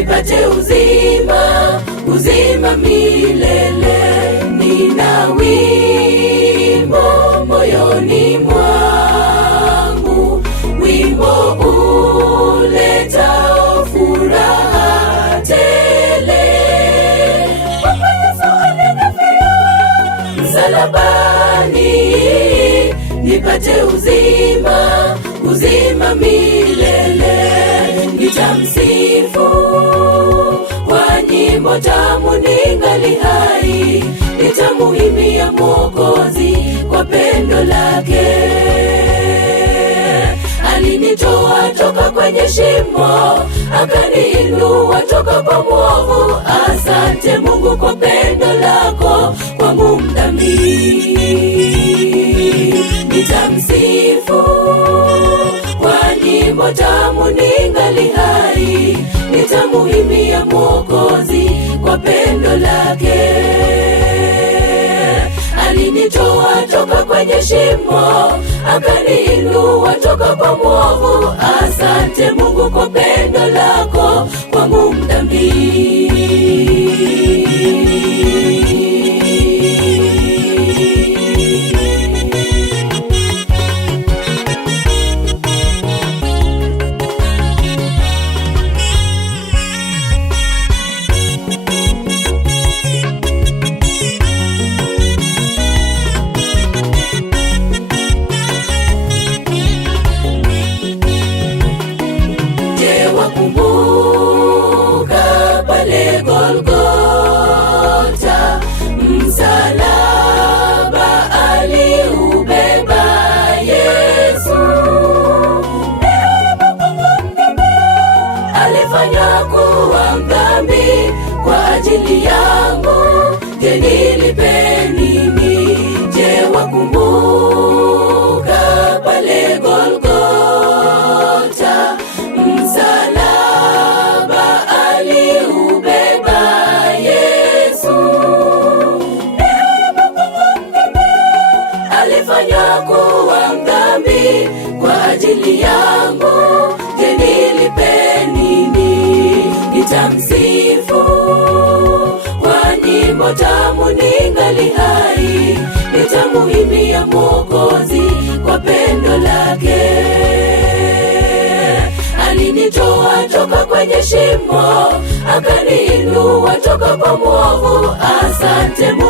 nipate uzima, uzima milele. Nina wimbo moyoni mwangu, wimbo uletao furaha tele. Bwana Yesu alinifia msalabani, nipate uzima, uzima milele. Nitamsifu kwa nyimbo tamu ningali hai, nitamuimbia Mwokozi kwa pendo lake. Alinitoa toka kwenye shimo, akaniinua toka kwa mwovu. Asante Mungu kwa pendo lako kwangu mdhambi. Nitamsifu kwa nyimbo tamu ningali hai, nitamuimbia Mwokozi kwa pendo lake. Alinitoa toka kwenye shimo, akaniinua toka kwa mwovu. Asante Mungu kwa pendo lako kwangu mdhambi. Wakumbuka pale Golgotha, msalaba aliubeba Yesu. Alifanya kuwa mdhambi kwa ajili yangu. Je, nilipe nini? Je, wakumbuka pale Golgotha, alifanya kuwa mdhambi kwa ajili yangu. Je, nilipe nini? Nitamsifu kwa nyimbo tamu ningali hai, nitamuimbia Mwokozi kwa pendo lake. Alinitoa toka kwenye shimo, akaniinua toka kwa mwovu. Asante Mungu